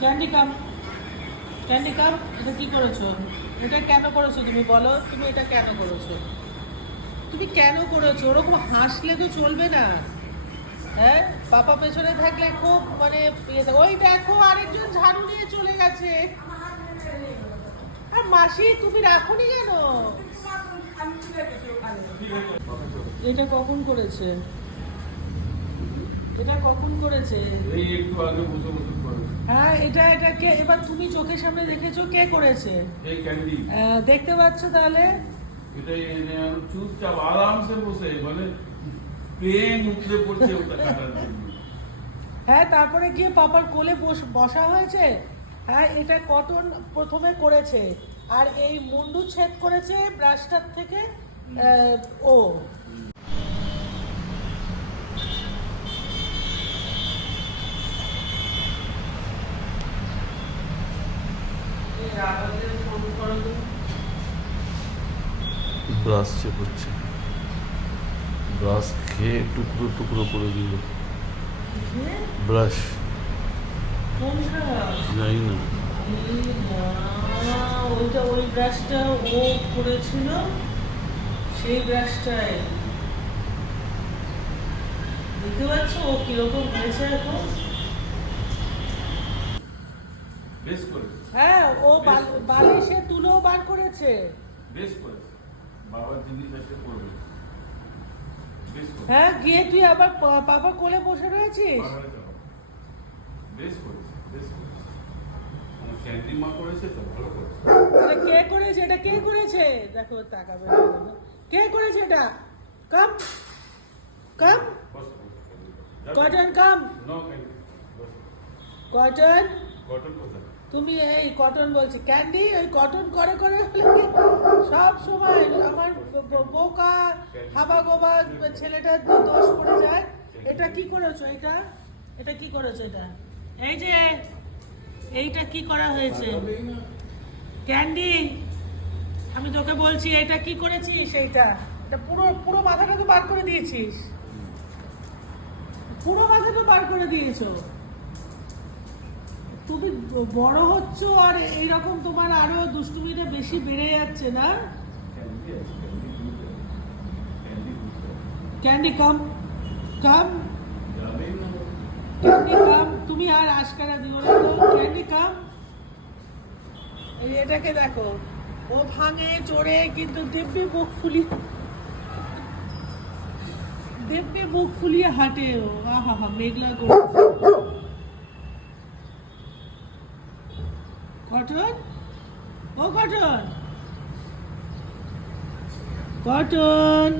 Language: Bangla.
ক্যান্ডি কাম, ক্যান্ডি কাম, এটা কি করেছো? এটা কেন করেছো তুমি বলো? তুমি এটা কেন করেছো? তুমি কেন করেছো? ওরকম হাসলে তো চলবে না। হ্যাঁ, পাপা পেছনে থাকলে খুব মানে ওই দেখো আরেকজন ঝাড়ু নিয়ে চলে গেছে। আর মাসি তুমি রাখোনি কেন? এটা কখন করেছে? এটা কখন করেছে? এই একটু আগে বসে বসে করে। হ্যাঁ, এটা কে? এবার তুমি চোখের সামনে দেখেছো কে করেছে? এই ক্যান্ডি দেখতে পাচ্ছ তাহলে? এটাই চুপচাপ আরামসে বসে মানে পেন উঠলে পড়ছে ওটা কাটার জন্য। হ্যাঁ, তারপরে গিয়ে পাপার কোলে বসা হয়েছে। হ্যাঁ, এটা কটন প্রথমে করেছে, আর এই মুন্ডু ছেদ করেছে ব্রাশটার থেকে ও। ব্রাশ চেপছে, ব্রাশ খেয়ে টুকরো টুকরো করে দিল। ব্রাশ কোন ব্রাশ? জানি না। ওইটা ওই ব্রাশটা ও করেছিল, সেই ব্রাশটাই দেখতে পাচ্ছ ও কিরকম হয়েছে এখন। বেশ করেছে, হ্যাঁ, ও বালিশে তুলো বার করেছে। বেশ করেছে। বাবার জিনিস এসে করবে। বেশ করেছে। হ্যাঁ, গিয়ে তুই আবার পাপা কোলে বসে রয়েছিস। বাবারে যাও। বেশ করেছে, বেশ করেছে। আমার ক্যান্ডি মা করেছে তো ভালো করেছে। এটা কে করেছে? এটা কে করেছে? দেখো তাকাবে না। কে করেছে এটা? কাম কাম বস, কটন কাম নো ক্যান্ডি। বস। কটন। কটন কোথায়? তুমি এই কটন বলছি, ক্যান্ডি ওই কটন করে করে সব সময় আমার বোকা হাবা গোবা ছেলেটা দোষ পড়ে যায়। এটা কি করেছো? এটা এটা কি করেছো? এটা এই যে এইটা কি করা হয়েছে? ক্যান্ডি, আমি তোকে বলছি এটা কি করেছিস? এইটা এটা পুরো পুরো মাথাটা তো বার করে দিয়েছিস, পুরো মাথা তো বার করে দিয়েছো। তুমি বড় হচ্ছ আর এইরকম তোমার আরো দুষ্টুমিটা বেশি বেড়ে যাচ্ছে না? ক্যান্ডি আছে, ক্যান্ডি দুধ আছে। ক্যান্ডি দুধ আছে। ক্যান্ডি কাম কাম যাবেই না। ক্যান্ডি কাম, তুমি আর আশকারা দিও না তো। ক্যান্ডি কাম, এটাকে দেখো, ও ভাঙে চড়ে কিন্তু দিব্যি বুক ফুলিয়ে হাঁটে ও। আহা হা, মেঘলা করে। কটন, ও কটন, কটন।